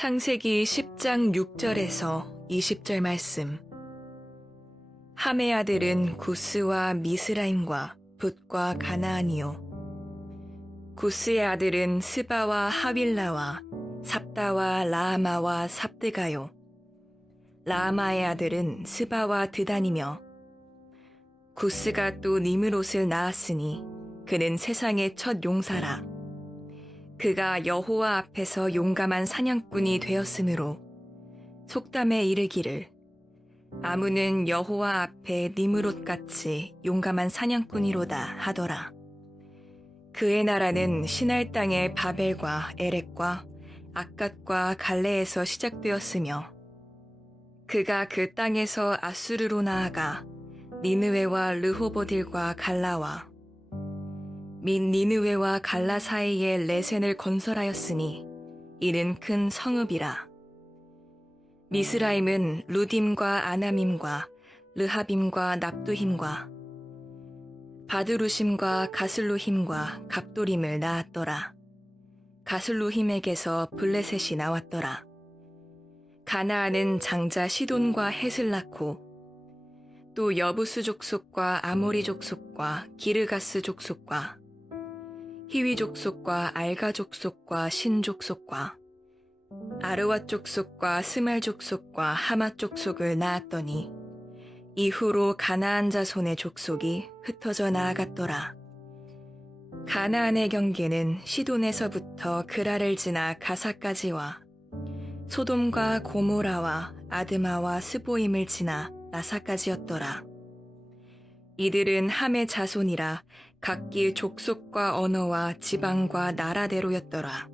창세기 10장 6절에서 20절 말씀. 함의 아들은 구스와 미스라임과 붓과 가나안이요. 구스의 아들은 스바와 하윌라와 삽다와 라아마와 삽드가요. 라아마의 아들은 스바와 드단이며, 구스가 또 니므롯을 낳았으니 그는 세상의 첫 용사라. 그가 여호와 앞에서 용감한 사냥꾼이 되었으므로 속담에 이르기를 아무는 여호와 앞에 니므롯같이 용감한 사냥꾼이로다 하더라. 그의 나라는 시날 땅의 바벨과 에렉과 악갓과 갈레에서 시작되었으며, 그가 그 땅에서 아수르로 나아가 니느웨와 르호보딜과 갈라와 및 니느웨와 갈라 사이에 레센을 건설하였으니 이는 큰 성읍이라. 미스라임은 루딤과 아나밈과 르하빔과 납두힘과 바드루심과 가슬루힘과 갑도림을 낳았더라. 가슬루힘에게서 블레셋이 나왔더라. 가나안은 장자 시돈과 헷을 낳고 또 여부스 족속과 아모리 족속과 기르가스 족속과 히위 족속과 알가 족속과 신 족속과 아르와 족속과 스말 족속과 하마 족속을 낳았더니 이후로 가나안 자손의 족속이 흩어져 나아갔더라. 가나안의 경계는 시돈에서부터 그라를 지나 가사까지와 소돔과 고모라와 아드마와 스보임을 지나 라사까지였더라. 이들은 함의 자손이라 각기 족속과 언어와 지방과 나라대로였더라.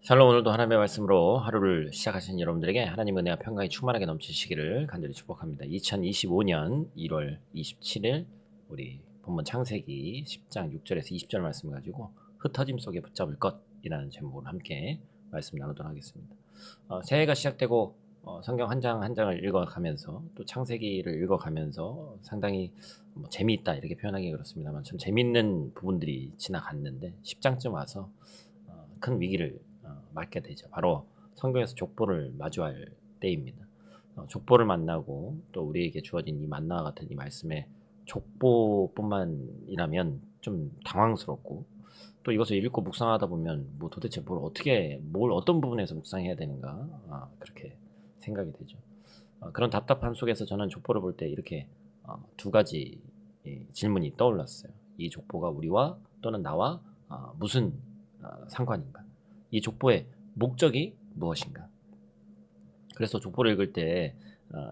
샬롬. 오늘도 하나님의 말씀으로 하루를 시작하신 여러분들에게 하나님의 은혜와 평강이 충만하게 넘치시기를 간절히 축복합니다. 2025년 1월 27일 우리 본문 창세기 10장 6절에서 20절 말씀 가지고 흩어짐 속에 붙잡을 것이라는 제목으로 함께 말씀 나누도록 하겠습니다. 새해가 시작되고 성경 한 장 한 장을 읽어가면서 또 창세기를 읽어가면서 상당히 재미있다 이렇게 표현하기 그렇습니다만 참 재미있는 부분들이 지나갔는데 10장쯤 와서 큰 위기를 맞게 되죠. 바로 성경에서 족보를 마주할 때입니다. 족보를 만나고 또 우리에게 주어진 이 만나와 같은 이 말씀에 족보뿐만이라면 좀 당황스럽고, 또 이것을 읽고 묵상하다 보면 도대체 뭘 어떤 부분에서 묵상해야 되는가 그렇게 생각이 되죠. 그런 답답함 속에서 저는 족보를 볼 때 이렇게 두 가지 질문이 떠올랐어요. 이 족보가 우리와 또는 나와 무슨 상관인가? 이 족보의 목적이 무엇인가? 그래서 족보를 읽을 때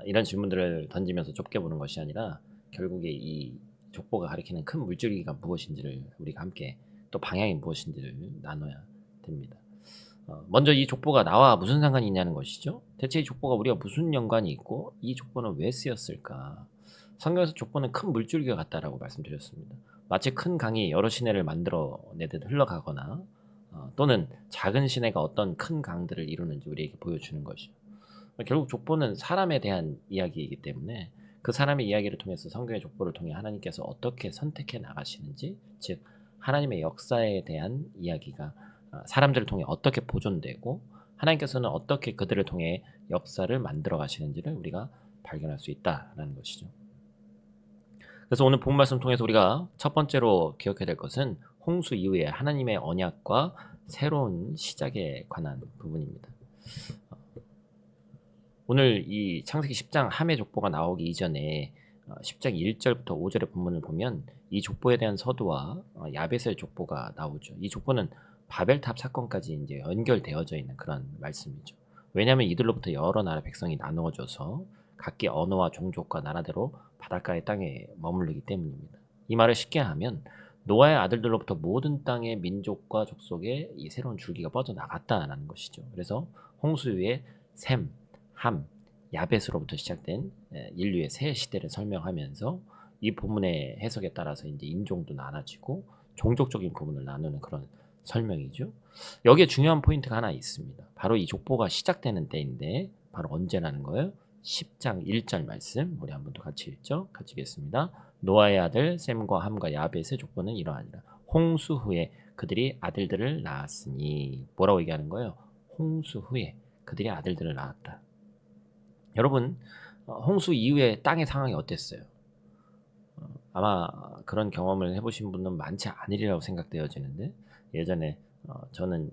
이런 질문들을 던지면서 좁게 보는 것이 아니라 결국에 이 족보가 가리키는 큰 물줄기가 무엇인지를 우리가 함께, 또 방향이 무엇인지를 나눠야 됩니다. 먼저 이 족보가 나와 무슨 상관이 있냐는 것이죠. 대체 이 족보가 우리와 무슨 연관이 있고 이 족보는 왜 쓰였을까? 성경에서 족보는 큰 물줄기가 같다라고 말씀드렸습니다. 마치 큰 강이 여러 시내를 만들어내듯 흘러가거나 또는 작은 시내가 어떤 큰 강들을 이루는지 우리에게 보여주는 것이죠. 결국 족보는 사람에 대한 이야기이기 때문에 그 사람의 이야기를 통해서 성경의 족보를 통해 하나님께서 어떻게 선택해 나가시는지, 즉 하나님의 역사에 대한 이야기가 사람들을 통해 어떻게 보존되고 하나님께서는 어떻게 그들을 통해 역사를 만들어 가시는지를 우리가 발견할 수 있다라는 것이죠. 그래서 오늘 본 말씀 통해서 우리가 첫 번째로 기억해야 될 것은 홍수 이후에 하나님의 언약과 새로운 시작에 관한 부분입니다. 오늘 이 창세기 10장 함의 족보가 나오기 이전에 10장 1절부터 5절의 본문을 보면 이 족보에 대한 서두와 야벳의 족보가 나오죠. 이 족보는 바벨탑 사건까지 이제 연결되어져 있는 그런 말씀이죠. 왜냐하면 이들로부터 여러 나라 백성이 나누어져서 각기 언어와 종족과 나라대로 바닷가의 땅에 머무르기 때문입니다. 이 말을 쉽게 하면 노아의 아들들로부터 모든 땅의 민족과 족속에 이 새로운 줄기가 뻗어나갔다는 것이죠. 그래서 홍수 이후에 셈, 함, 야벳으로부터 시작된 인류의 새 시대를 설명하면서 이 본문의 해석에 따라서 이제 인종도 나눠지고 종족적인 부분을 나누는 그런 설명이죠. 여기에 중요한 포인트가 하나 있습니다. 바로 이 족보가 시작되는 때인데 바로 언제라는 거예요? 10장 1절 말씀 우리 한번 또 같이 읽죠. 같이 읽겠습니다. 노아의 아들 셈과 함과 야벳의 족보는 이러하니라. 홍수 후에 그들이 아들들을 낳았으니 뭐라고 얘기하는 거예요? 홍수 후에 그들이 아들들을 낳았다. 여러분 홍수 이후에 땅의 상황이 어땠어요? 아마 그런 경험을 해보신 분은 많지 않으리라고 생각되어지는데 예전에 저는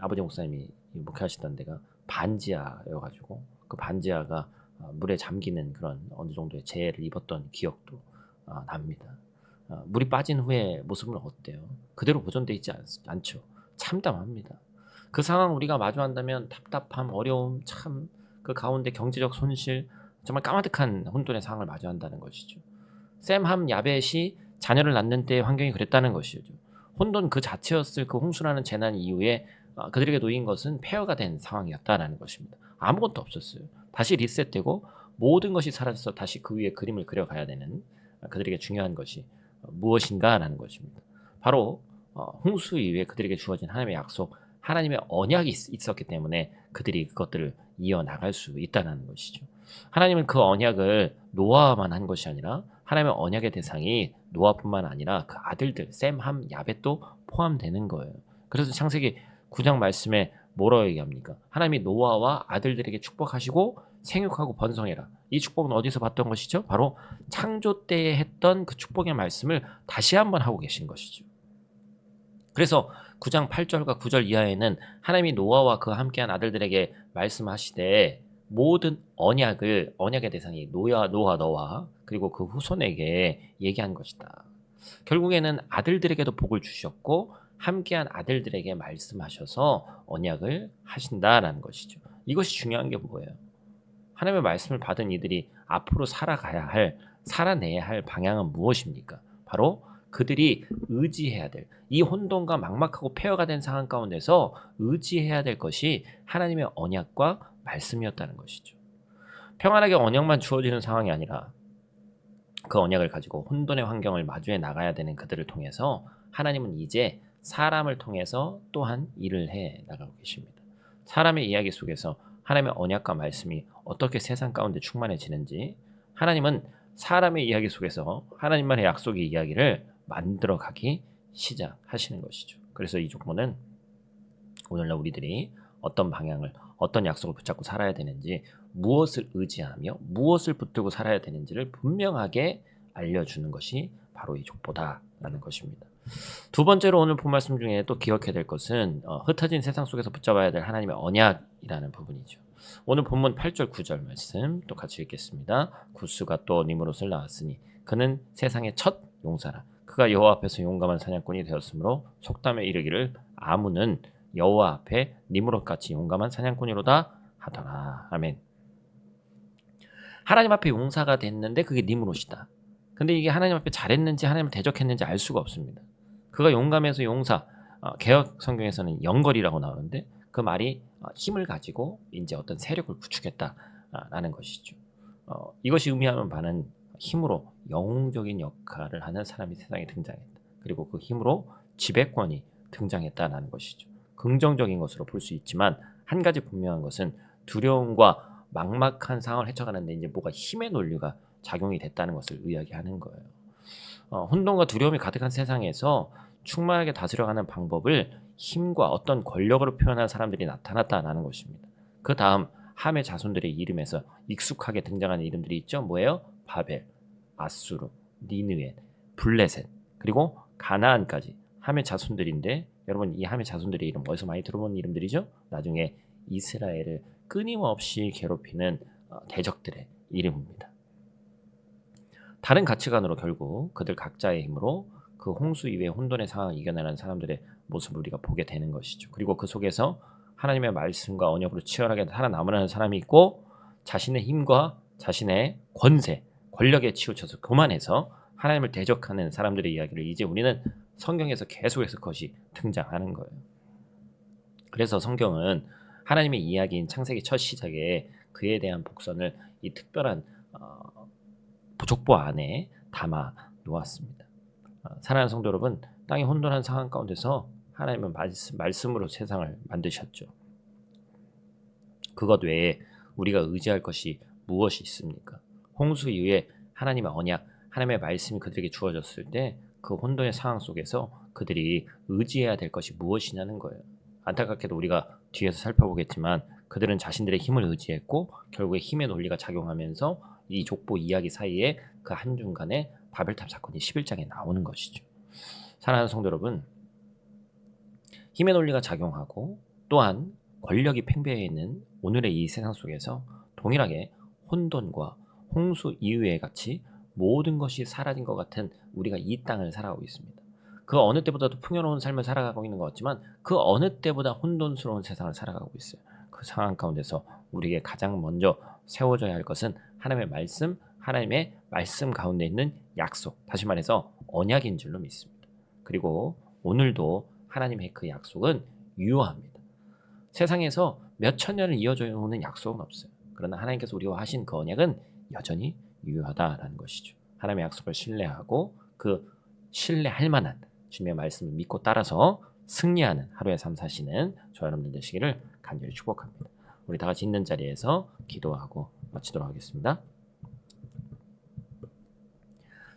아버지 목사님이 목회하시던 데가 반지하여가지고 그 반지하가 물에 잠기는 그런 어느 정도의 재해를 입었던 기억도 납니다. 물이 빠진 후에 모습은 어때요? 그대로 보존되어 있지 않죠. 참담합니다. 그 상황 우리가 마주한다면 답답함, 어려움, 참 그 가운데 경제적 손실, 정말 까마득한 혼돈의 상황을 마주한다는 것이죠. 셈, 함, 야벳이 자녀를 낳는 때의 환경이 그랬다는 것이죠. 혼돈 그 자체였을 그 홍수라는 재난 이후에 그들에게 놓인 것은 폐허가 된 상황이었다라는 것입니다. 아무것도 없었어요. 다시 리셋되고 모든 것이 사라져서 다시 그 위에 그림을 그려가야 되는 그들에게 중요한 것이 무엇인가라는 것입니다. 바로 홍수 이후에 그들에게 주어진 하나님의 약속, 하나님의 언약이 있었기 때문에 그들이 그것들을 이어나갈 수 있다는 것이죠. 하나님은 그 언약을 노아만 한 것이 아니라 하나님의 언약의 대상이 노아뿐만 아니라 그 아들들 셈, 함, 야벳도 포함되는 거예요. 그래서 창세기 9장 말씀에 뭐라고 얘기합니까? 하나님이 노아와 아들들에게 축복하시고 생육하고 번성해라. 이 축복은 어디서 받던 것이죠? 바로 창조 때에 했던 그 축복의 말씀을 다시 한번 하고 계신 것이죠. 그래서 9장 8절과 9절 이하에는 하나님이 노아와 그와 함께한 아들들에게 말씀하시되 모든 언약의 대상이 노아 너와 그리고 그 후손에게 얘기한 것이다. 결국에는 아들들에게도 복을 주셨고 함께한 아들들에게 말씀하셔서 언약을 하신다라는 것이죠. 이것이 중요한 게 뭐예요? 하나님의 말씀을 받은 이들이 앞으로 살아내야 할 방향은 무엇입니까? 바로 그들이 의지해야 될, 이 혼돈과 막막하고 폐허가 된 상황 가운데서 의지해야 될 것이 하나님의 언약과 말씀이었다는 것이죠. 평안하게 언약만 주어지는 상황이 아니라 그 언약을 가지고 혼돈의 환경을 마주해 나가야 되는 그들을 통해서 하나님은 이제 사람을 통해서 또한 일을 해 나가고 계십니다. 사람의 이야기 속에서 하나님의 언약과 말씀이 어떻게 세상 가운데 충만해지는지 하나님은 사람의 이야기 속에서 하나님만의 약속의 이야기를 만들어가기 시작하시는 것이죠. 그래서 이 족보는 오늘날 우리들이 어떤 방향을 어떤 약속을 붙잡고 살아야 되는지 무엇을 의지하며 무엇을 붙들고 살아야 되는지를 분명하게 알려주는 것이 바로 이 족보다라는 것입니다. 두 번째로 오늘 본 말씀 중에 또 기억해야 될 것은 흩어진 세상 속에서 붙잡아야 될 하나님의 언약이라는 부분이죠. 오늘 본문 8절 9절 말씀 또 같이 읽겠습니다. 구스가 또 니므롯을 낳았으니 그는 세상의 첫 용사라. 그가 여호와 앞에서 용감한 사냥꾼이 되었으므로 속담에 이르기를 아무는 여호와 앞에 니므롯같이 용감한 사냥꾼이로다 하더라. 아멘. 하나님 앞에 용사가 됐는데 그게 니므롯이다. 근데 이게 하나님 앞에 잘했는지 하나님을 대적했는지 알 수가 없습니다. 그가 용감해서 용사, 개역 성경에서는 영걸이라고 나오는데 그 말이 힘을 가지고 이제 어떤 세력을 구축했다라는 것이죠. 이것이 의미하는 바는 힘으로 영웅적인 역할을 하는 사람이 세상에 등장했다. 그리고 그 힘으로 지배권이 등장했다라는 것이죠. 긍정적인 것으로 볼 수 있지만 한 가지 분명한 것은 두려움과 막막한 상황을 헤쳐가는데 이제 뭐가 힘의 논리가 작용이 됐다는 것을 이야기하는 거예요. 혼돈과 두려움이 가득한 세상에서 충만하게 다스려가는 방법을 힘과 어떤 권력으로 표현한 사람들이 나타났다는 것입니다. 그 다음 함의 자손들의 이름에서 익숙하게 등장하는 이름들이 있죠. 뭐예요? 바벨, 아수르, 니느웨, 블레셋, 그리고 가나안까지 함의 자손들인데 여러분 이 함의 자손들의 이름 어디서 많이 들어본 이름들이죠? 나중에 이스라엘을 끊임없이 괴롭히는 대적들의 이름입니다. 다른 가치관으로 결국 그들 각자의 힘으로 그 홍수 이후의 혼돈의 상황을 이겨내는 사람들의 모습을 우리가 보게 되는 것이죠. 그리고 그 속에서 하나님의 말씀과 언약으로 치열하게 살아남으려는 사람이 있고 자신의 힘과 자신의 권세, 권력에 치우쳐서 교만해서 하나님을 대적하는 사람들의 이야기를 이제 우리는 성경에서 계속해서 그것이 등장하는 거예요. 그래서 성경은 하나님의 이야기인 창세기 첫 시작에 그에 대한 복선을 이 특별한 족보 안에 담아 놓았습니다. 사랑하는 성도 여러분, 땅의 혼돈한 상황 가운데서 하나님은 말씀으로 세상을 만드셨죠. 그것 외에 우리가 의지할 것이 무엇이 있습니까? 홍수 이후에 하나님의 언약, 하나님의 말씀이 그들에게 주어졌을 때 그 혼돈의 상황 속에서 그들이 의지해야 될 것이 무엇이냐는 거예요. 안타깝게도 우리가 뒤에서 살펴보겠지만 그들은 자신들의 힘을 의지했고 결국에 힘의 논리가 작용하면서 이 족보 이야기 사이에 그 한중간에 바벨탑 사건이 11장에 나오는 것이죠. 사랑하는 성도 여러분, 힘의 논리가 작용하고 또한 권력이 팽배해 있는 오늘의 이 세상 속에서 동일하게 혼돈과 홍수 이후에 같이 모든 것이 사라진 것 같은 우리가 이 땅을 살아가고 있습니다. 그 어느 때보다도 풍요로운 삶을 살아가고 있는 것 같지만 그 어느 때보다 혼돈스러운 세상을 살아가고 있어요. 그 상황 가운데서 우리에게 가장 먼저 세워져야 할 것은 하나님의 말씀 가운데 있는 약속, 다시 말해서 언약인 줄로 믿습니다. 그리고 오늘도 하나님의 그 약속은 유효합니다. 세상에서 몇천 년을 이어져 오는 약속은 없어요. 그러나 하나님께서 우리와 하신 그 언약은 여전히 유효하다라는 것이죠. 하나님의 약속을 신뢰하고 그 신뢰할 만한 주님의 말씀을 믿고 따라서 승리하는 하루의 삶 사시는 저와 여러분들 되시기를 간절히 축복합니다. 우리 다 같이 있는 자리에서 기도하고 마치도록 하겠습니다.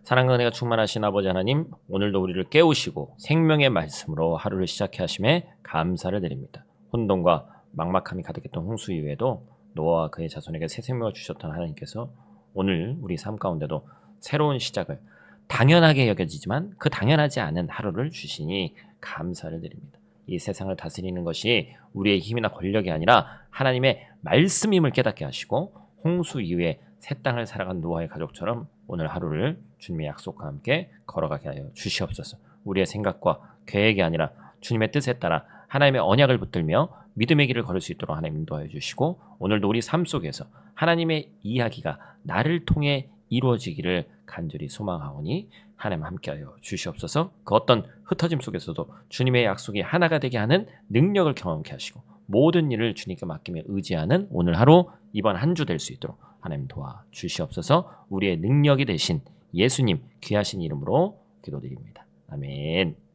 사랑과 은혜가 충만하신 아버지 하나님, 오늘도 우리를 깨우시고 생명의 말씀으로 하루를 시작해 하심에 감사를 드립니다. 혼돈과 막막함이 가득했던 홍수 이후에도 노아와 그의 자손에게 새 생명을 주셨던 하나님께서 오늘 우리 삶 가운데도 새로운 시작을 당연하게 여겨지지만 그 당연하지 않은 하루를 주시니 감사를 드립니다. 이 세상을 다스리는 것이 우리의 힘이나 권력이 아니라 하나님의 말씀임을 깨닫게 하시고 홍수 이후에 새 땅을 살아간 노아의 가족처럼 오늘 하루를 주님의 약속과 함께 걸어가게 하여 주시옵소서. 우리의 생각과 계획이 아니라 주님의 뜻에 따라 하나님의 언약을 붙들며 믿음의 길을 걸을 수 있도록 하나님 인도하여 주시고 오늘도 우리 삶 속에서 하나님의 이야기가 나를 통해 이루어지기를 간절히 소망하오니 하나님 함께하여 주시옵소서. 그 어떤 흩어짐 속에서도 주님의 약속이 하나가 되게 하는 능력을 경험케 하시고 모든 일을 주님께 맡기며 의지하는 오늘 하루 이번 한 주 될 수 있도록 하나님 도와주시옵소서. 우리의 능력이 되신 예수님 귀하신 이름으로 기도드립니다. 아멘.